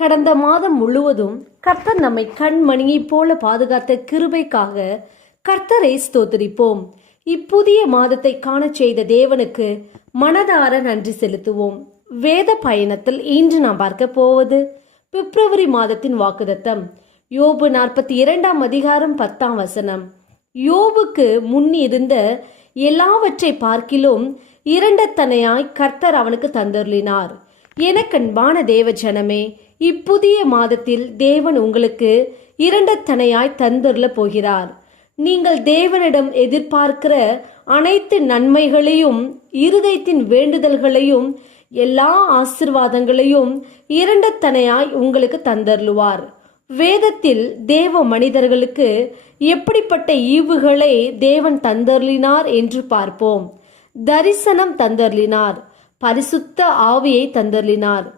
கடந்த மாதம் முழுவதும் கர்த்தர் நம்மை கண்மணியைப் போல பாதுகாத்த கிருபைக்காக கர்த்தரை ஸ்தோத்திரிப்போம். இப்புதிய மாதத்தை காணச் செய்த தேவனுக்கு மனதார நன்றி செலுத்துவோம். வேத பயணத்தில் இன்று நாம் பார்க்க போவது பிப்ரவரி மாதத்தின் வாக்குதத்தம் யோபு நாற்பத்தி இரண்டாம் அதிகாரம் பத்தாம் வசனம். யோபுக்கு முன் இருந்த எல்லாவற்றை பார்க்கிலும் இரண்டத்தனையாய் கர்த்தர் அவனுக்கு தந்தருளினார். எனக்கன்பான தேவ ஜனமே இப்புதிய மாதத்தில் தேவன் உங்களுக்கு இரண்டத்தனையாய் தந்தருள போகிறார். நீங்கள் தேவனிடம் எதிர்பார்க்கிற அனைத்து நன்மைகளையும் இருதயத்தின் வேண்டுதல்களையும் எல்லா ஆசிர்வாதங்களையும் இரண்டத்தனையாய் உங்களுக்கு தந்தருளுவார். வேதத்தில் தேவ மனிதர்களுக்கு எப்படிப்பட்ட ஈவுகளை தேவன் தந்தருளினார் என்று பார்ப்போம். தரிசனம் தந்தருளினார். பரிசுத்த ஆவியை தந்தருளினார்.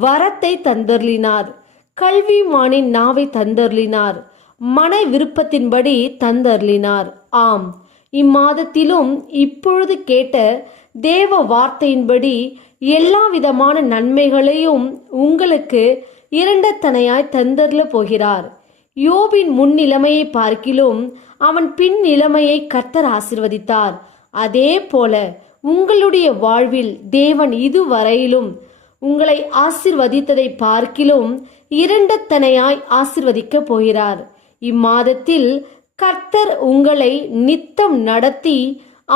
வரத்தை தந்தருளினார். கல்விமானின் நாவை தந்தருளினார். மன விருப்பத்தின்படி தந்தருளினார். ஆம். இம்மாதத்திலும் இப்பொழுது கேட்ட தேவ வார்த்தையின்படி எல்லா விதமான நன்மைகளையும் உங்களுக்கு இரண்டத்தனையாய் தந்தர்ல போகிறார். யோபின் முன் நிலைமையை பார்க்கிலும் அவன் பின் நிலைமையை கர்த்தர் ஆசிர்வதித்தார். அதே போல உங்களுடைய வாழ்வில் தேவன் இதுவரையிலும் உங்களை ஆசிர்வதித்ததை பார்க்கிலும் இரண்டத்தனையாய் ஆசிர்வதிக்க போகிறார். இம்மாதத்தில் கர்த்தர் உங்களை நித்தம் நடத்தி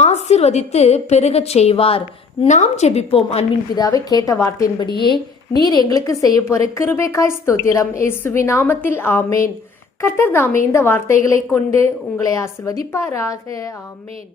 ஆசிர்வதித்து பெருகச் செய்வார். நாம் ஜெபிப்போம். அன்பின் பிதாவை கேட்ட வார்த்தையின்படியே நீர் எங்களுக்கு செய்ய போற கிருபைக்காய் ஸ்தோத்திரம். இயேசுவி நாமத்தில் ஆமேன். கர்த்தர் தாமே இந்த வார்த்தைகளை கொண்டு உங்களை ஆசிர்வதிப்பாராக. ஆமேன்.